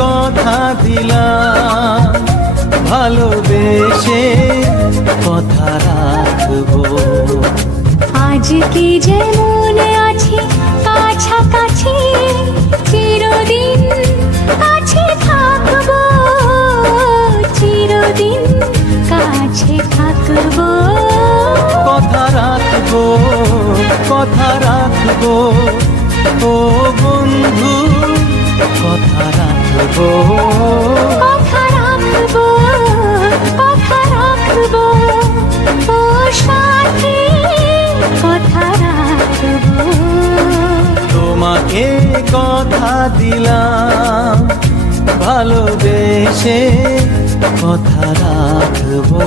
কথা দিলাম, ভালোবেসে কথা রাখবো। আজকে যেমন আছি কাছাকাছি, চিরদিন কাছে থাকবো, চিরদিন কাছে থাকবো। কথা রাখবো, কথা রাখবো, ও বন্ধু কথা রাখবো। কথা রাখবো, কথা রাখবো, ও সাথী কথা রাখবো। তোমাকে কথা দিলাম, ভালোবেসে কথা রাখবো।